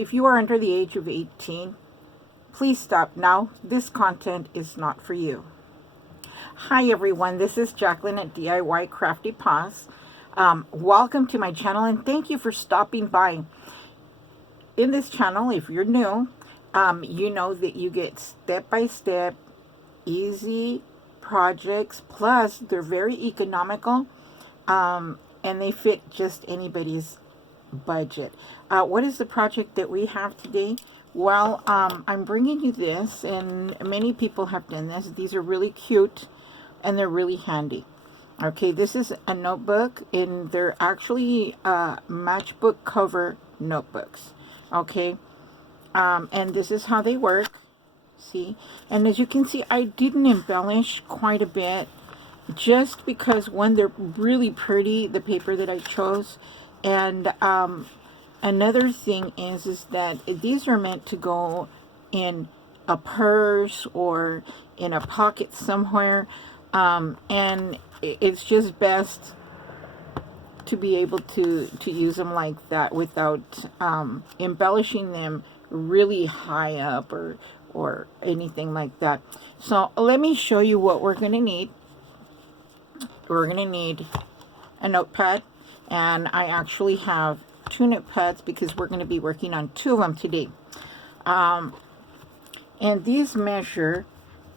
If you are under the age of 18, please stop now. This content is not for you. Hi everyone, this is Jacqueline at DIY Crafty Paws. Welcome to my channel and thank you for stopping by. In this channel, if you're new, you know that you get step-by-step, easy projects, plus they're very economical, and they fit just anybody's budget. What is the project that we have today? Well, I'm bringing you this, and many people have done this. These are really cute and they're really handy. Okay, this is a notebook, and they're actually matchbook cover notebooks. Okay, and this is how they work. See, and as you can see, I didn't embellish quite a bit, just because one, they're really pretty, the paper that I chose, and another thing is that these are meant to go in a purse or in a pocket somewhere, and it's just best to be able to use them like that without embellishing them really high up or anything like that. So let me show you what we're going to need. We're going to need a notepad, and I actually have 2 notepads because we're going to be working on 2 of them today. And these measure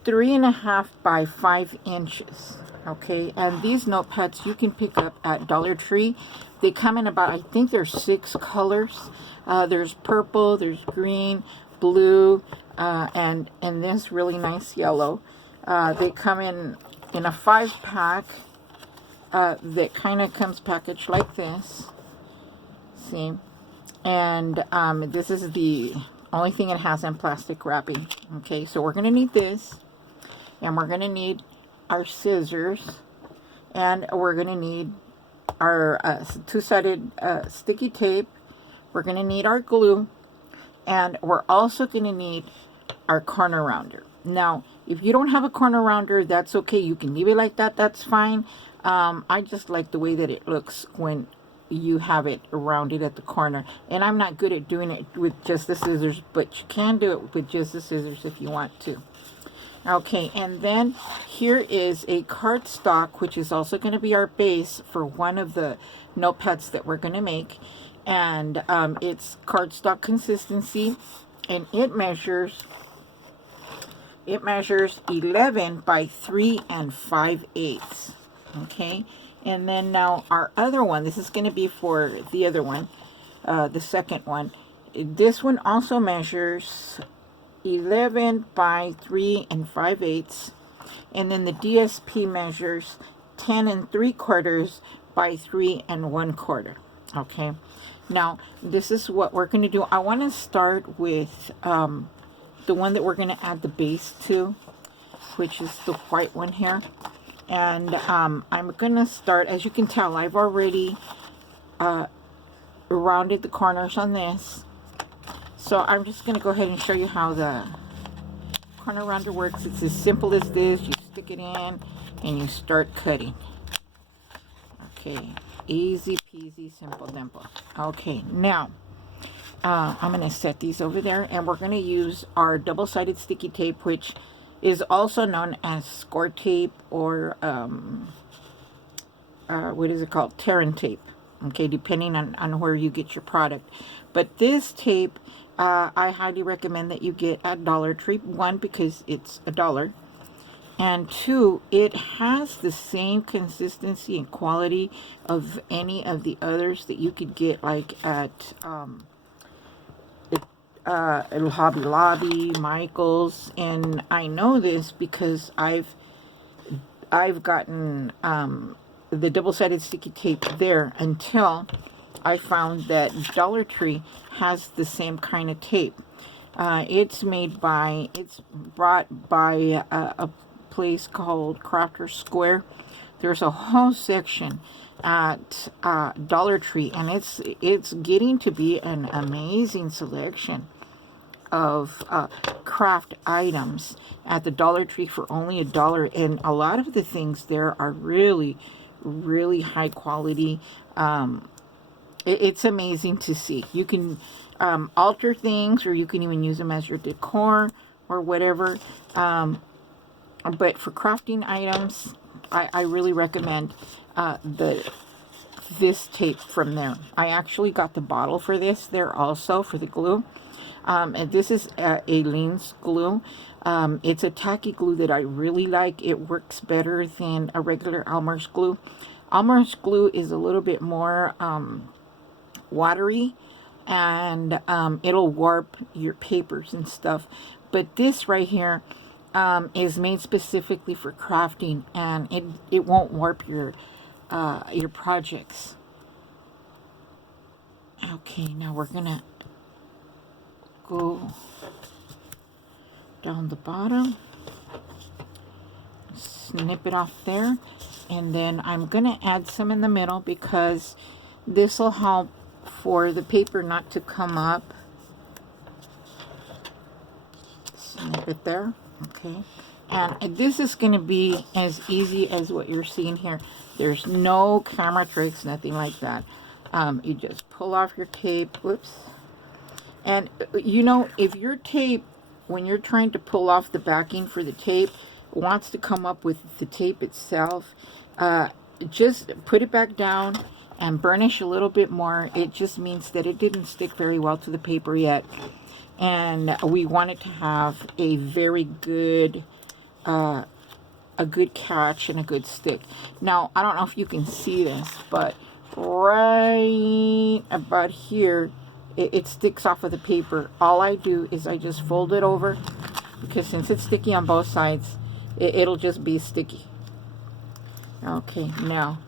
3.5 by 5 inches. Okay, and these notepads you can pick up at Dollar Tree. They come in about, I think there's 6 colors. There's purple, there's green, blue, and this really nice yellow. They come in a 5-pack that kind of comes packaged like this. See, and this is the only thing it has in plastic wrapping. Okay, so we're going to need this, and we're going to need our scissors, and we're going to need our 2-sided sticky tape. We're going to need our glue, and we're also going to need our corner rounder. Now, if you don't have a corner rounder, that's okay. You can leave it like that. That's fine. I just like the way that it looks when you have it rounded at the corner, and I'm not good at doing it with just the scissors, but you can do it with just the scissors if you want to. Okay, and then here is a cardstock, which is also going to be our base for one of the notepads that we're going to make, and it's cardstock consistency, and it measures 11 by 3 5/8. Okay, and then now our other one, this is going to be for the other one, the second one. This one also measures 11 by 3 5/8, and then the DSP measures 10 3/4 by 3 1/4. Okay, now this is what we're going to do. I want to start with the one that we're going to add the base to, which is the white one here. And I'm going to start, as you can tell, I've already rounded the corners on this. So I'm just going to go ahead and show you how the corner rounder works. It's as simple as this. You stick it in and you start cutting. Okay, easy peasy, simple dimple. Okay, now I'm going to set these over there, and we're going to use our double-sided sticky tape, which is also known as score tape, or what is it called? Tearing tape. Okay, depending on where you get your product. But this tape, I highly recommend that you get at Dollar Tree. 1, because it's $1, and 2, it has the same consistency and quality of any of the others that you could get, like at Hobby Lobby, Michael's. And I know this because I've gotten the double-sided sticky tape there until I found that Dollar Tree has the same kind of tape. It's brought by a place called Crafter Square. There's a whole section at Dollar Tree, and it's getting to be an amazing selection of craft items at the Dollar Tree for only $1, and a lot of the things there are really high quality. It's amazing to see. You can alter things, or you can even use them as your decor or whatever. But for crafting items, I really recommend this tape from there. I actually got the bottle for this there also for the glue. And this is Aleene's glue. It's a tacky glue that I really like. It works better than a regular Almar's glue. Almar's glue is a little bit more watery, and it'll warp your papers and stuff. But this right here is made specifically for crafting, and it won't warp your projects. Okay, now we're gonna go down the bottom, snip it off there, and then I'm gonna add some in the middle because this will help for the paper not to come up. Snip it there. Okay, and this is going to be as easy as what you're seeing here. There's no camera tricks, nothing like that. You just pull off your tape. Whoops. And you know, if your tape, when you're trying to pull off the backing for the tape, wants to come up with the tape itself, just put it back down and burnish a little bit more. It just means that it didn't stick very well to the paper yet, and we want it to have a very good a good catch and a good stick. Now, I don't know if you can see this, but right about here, it sticks off of the paper. All I do is I just fold it over, because since it's sticky on both sides, it'll just be sticky. Okay, now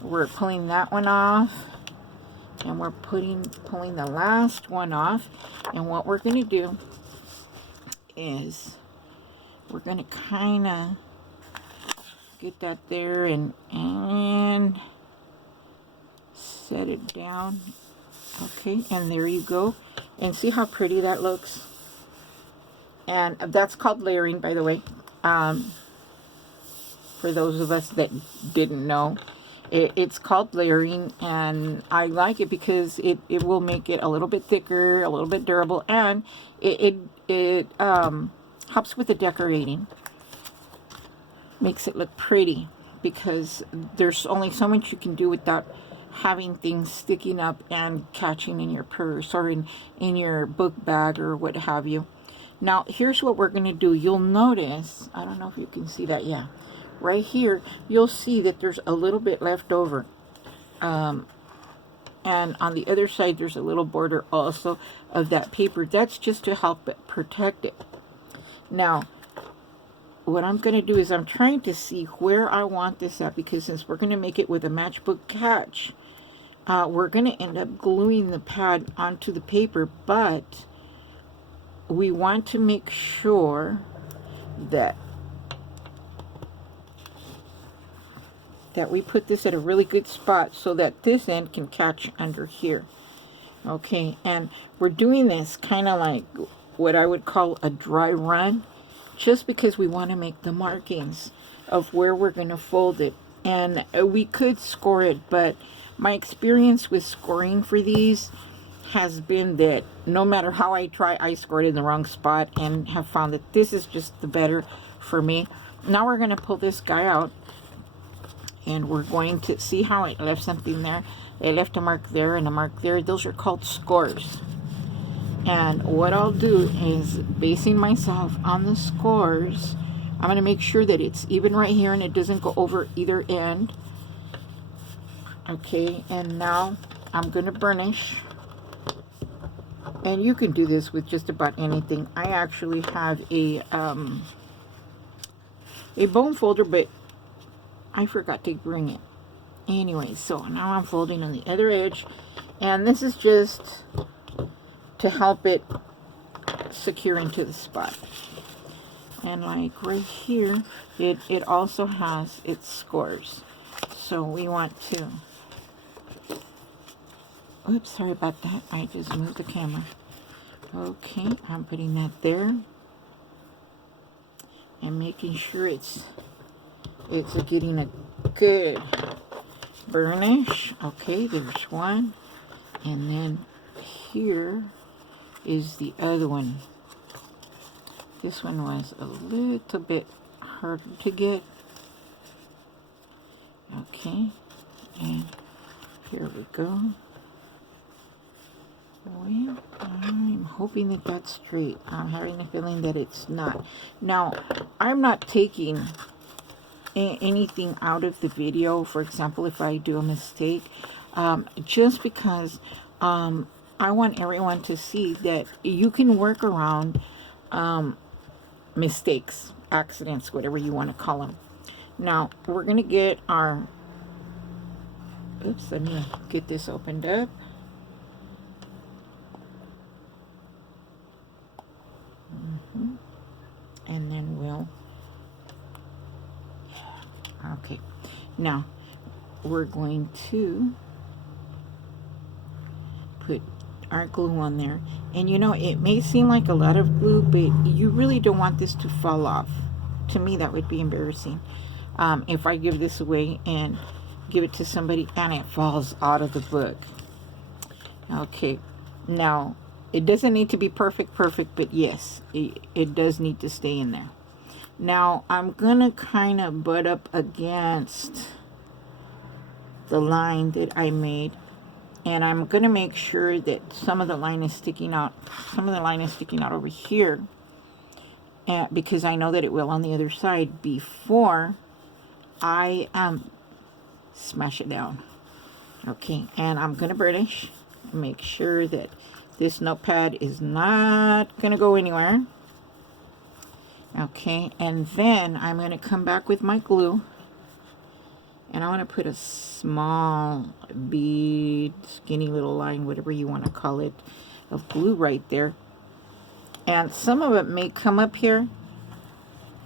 we're pulling that one off, and we're pulling the last one off. And what we're going to do is we're going to kind of get that there and set it down. Okay, and there you go. And see how pretty that looks? And that's called layering, by the way. For those of us that didn't know, it's called layering, and I like it because it will make it a little bit thicker, a little bit durable, and it helps with the decorating. Makes it look pretty, because there's only so much you can do without having things sticking up and catching in your purse or in your book bag or what have you. Now, here's what we're going to do. You'll notice, I don't know if you can see that, yeah. Right here, you'll see that there's a little bit left over. And on the other side, there's a little border also of that paper. That's just to help it protect it. Now, what I'm going to do is I'm trying to see where I want this at, because since we're going to make it with a matchbook catch, we're going to end up gluing the pad onto the paper, but we want to make sure that we put this at a really good spot so that this end can catch under here. Okay, and we're doing this kind of like what I would call a dry run, just because we want to make the markings of where we're going to fold it. And we could score it, but my experience with scoring for these has been that no matter how I try, I scored in the wrong spot, and have found that this is just the better for me. Now we're going to pull this guy out, and we're going to see how it left something there. It left a mark there and a mark there. Those are called scores. And what I'll do is, basing myself on the scores, I'm going to make sure that it's even right here and it doesn't go over either end. Okay, and now I'm going to burnish. And you can do this with just about anything. I actually have a bone folder, but I forgot to bring it. Anyway, so now I'm folding on the other edge, and this is just to help it secure into the spot. And like right here, it also has its scores. So we want to, oops, sorry about that. I just moved the camera. Okay, I'm putting that there and making sure it's getting a good burnish. Okay, there's one. And then here is the other one. This one was a little bit harder to get. Okay, and here we go. Well, I'm hoping that that's straight. I'm having a feeling that it's not. Now, I'm not taking anything out of the video. For example, if I do a mistake, just because I want everyone to see that you can work around mistakes, accidents, whatever you want to call them. Now, we're going to get our, oops, let me get this opened up. And then we'll, okay. Now, we're going to put our glue on there. And you know, it may seem like a lot of glue, but you really don't want this to fall off. To me, that would be embarrassing. If I give this away and give it to somebody and it falls out of the book. Okay, now it doesn't need to be perfect, but yes, it does need to stay in there. Now I'm gonna kind of butt up against the line that I made, and I'm gonna make sure that some of the line is sticking out. Some of the line is sticking out over here, and because I know that it will on the other side before I smash it down. Okay, and I'm gonna burnish, make sure that this notepad is not gonna go anywhere. Okay, and then I'm gonna come back with my glue, and I want to put a small bead, skinny little line, whatever you want to call it, of glue right there. And some of it may come up here,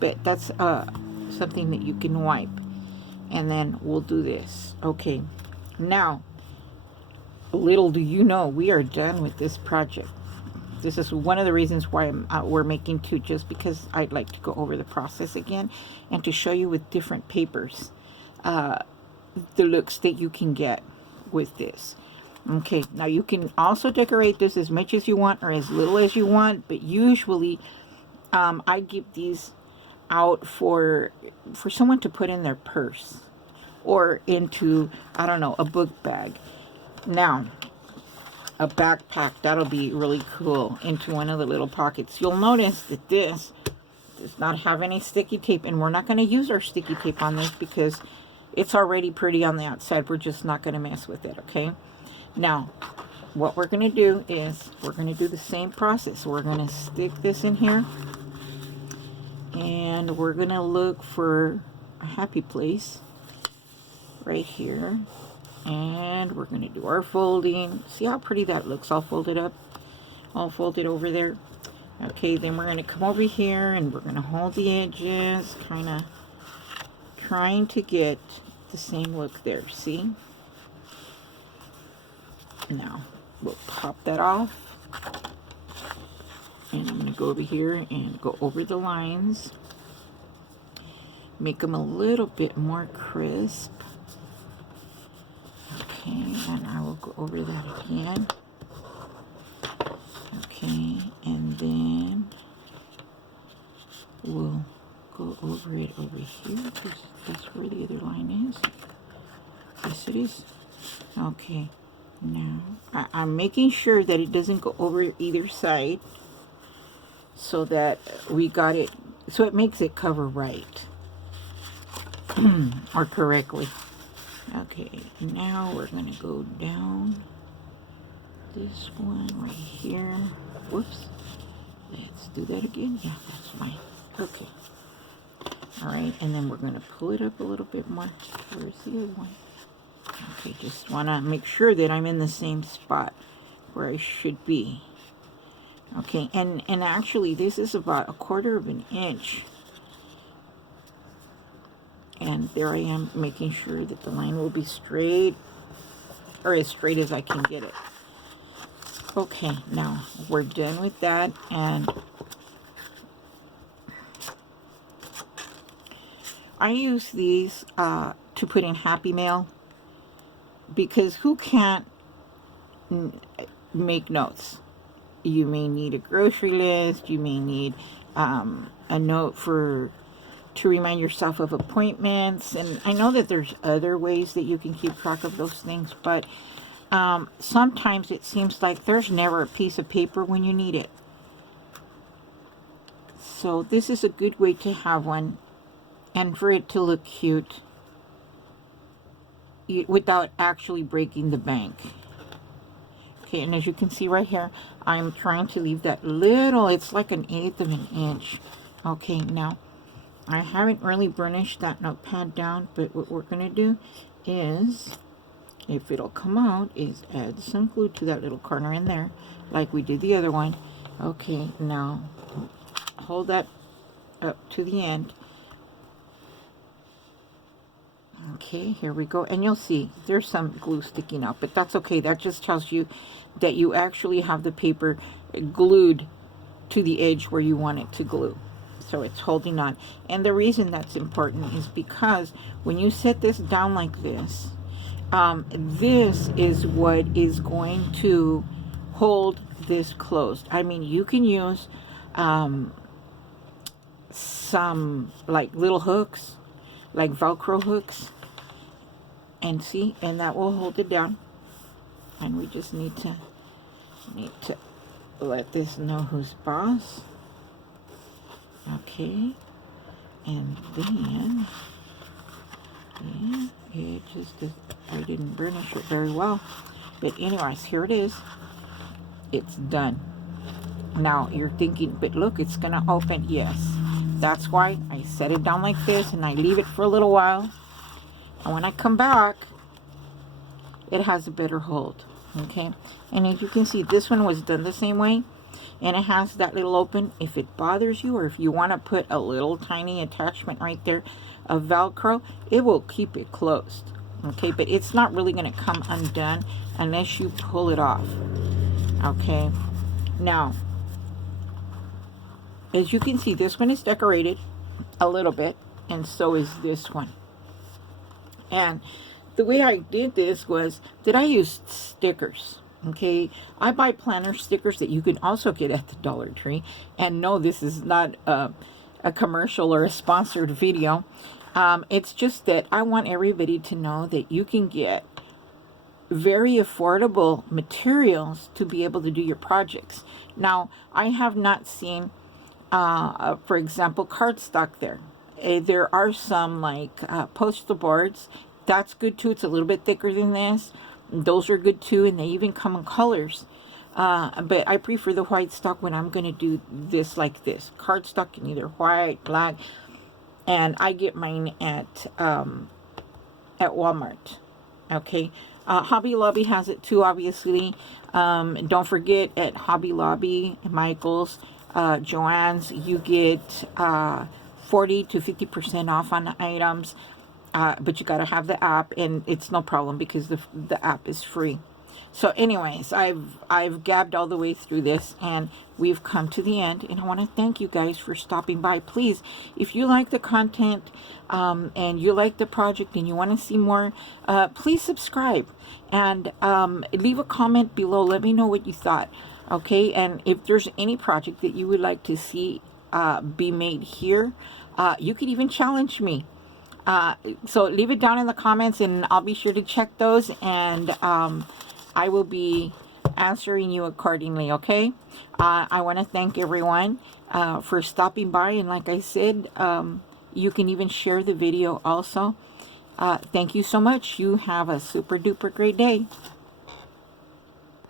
but that's something that you can wipe. And then we'll do this. Okay, now little do you know, we are done with this project. This is one of the reasons why we're making two, just because I'd like to go over the process again and to show you with different papers the looks that you can get with this. Okay, now you can also decorate this as much as you want or as little as you want, but usually I give these out for someone to put in their purse or into, I don't know, a book bag. Now, a backpack, that'll be really cool, into one of the little pockets. You'll notice that this does not have any sticky tape, and we're not going to use our sticky tape on this because it's already pretty on the outside. We're just not going to mess with it, okay? Now, what we're going to do is we're going to do the same process. We're going to stick this in here, and we're going to look for a happy place right here. And we're going to do our folding. See how pretty that looks, all folded up, all folded over there. Okay, then we're going to come over here and we're going to hold the edges, kind of trying to get the same look there. See? Now we'll pop that off, and I'm going to go over here and go over the lines, make them a little bit more crisp. Okay, and I will go over that again. Okay, and then we'll go over it over here, because that's where the other line is. Yes, it is. Okay, now I'm making sure that it doesn't go over either side, so that we got it, so it makes it cover right or correctly. Okay, now we're going to go down this one right here. Whoops. Let's do that again. Yeah, that's fine. Okay. Alright, and then we're going to pull it up a little bit more. Where's the other one? Okay, just want to make sure that I'm in the same spot where I should be. Okay, and actually this is about 1/4 of an inch. And there I am, making sure that the line will be straight, or as straight as I can get it. Okay, now we're done with that, and I use these to put in Happy Mail, because who can't make notes. You may need a grocery list. You may need a note to remind yourself of appointments. And I know that there's other ways that you can keep track of those things, but sometimes it seems like there's never a piece of paper when you need it. So this is a good way to have one, and for it to look cute without actually breaking the bank. Okay, and as you can see right here, I'm trying to leave that little, it's like 1/8 of an inch. Okay, now I haven't really burnished that notepad down, but what we're going to do is, if it'll come out, is add some glue to that little corner in there, like we did the other one. Okay, now hold that up to the end. Okay, here we go. And you'll see there's some glue sticking out, but that's okay. That just tells you that you actually have the paper glued to the edge where you want it to glue. So it's holding on. And the reason that's important is because when you set this down like this, this is what is going to hold this closed. I mean, you can use some like little hooks, like Velcro hooks, and see, and that will hold it down. And we just need to let this know who's boss. Okay, and then yeah, it just, I didn't burnish it very well, but anyways, here it is. It's done. Now you're thinking, but look, it's gonna open. Yes, that's why I set it down like this, and I leave it for a little while, and when I come back, it has a better hold. Okay, and as you can see, this one was done the same way, and it has that little open. If it bothers you, or if you want to put a little tiny attachment right there of Velcro, it will keep it closed. Okay, but it's not really going to come undone unless you pull it off. Okay, now as you can see, this one is decorated a little bit, and so is this one. And the way I did this was that I used stickers. Okay, I buy planner stickers that you can also get at the Dollar Tree. And no, this is not a commercial or a sponsored video. It's just that I want everybody to know that you can get very affordable materials to be able to do your projects. Now, I have not seen, for example, cardstock there. There are some like poster boards. That's good too. It's a little bit thicker than this. Those are good too, and they even come in colors. But I prefer the white stock when I'm going to do this like this. Cardstock in either white, black, and I get mine at Walmart. Okay, Hobby Lobby has it too, obviously. Don't forget, at Hobby Lobby, Michael's, Joann's, you get 40 to 50% off on the items. But you got to have the app, and it's no problem because the app is free. So anyways, I've gabbed all the way through this, and we've come to the end, and I want to thank you guys for stopping by. Please, if you like the content and you like the project and you want to see more, please subscribe and leave a comment below. Let me know what you thought. Okay, and if there's any project that you would like to see be made here, you could even challenge me. So leave it down in the comments, and I'll be sure to check those, and I will be answering you accordingly. Okay, I want to thank everyone for stopping by, and like I said, you can even share the video also. Thank you so much. You have a super duper great day.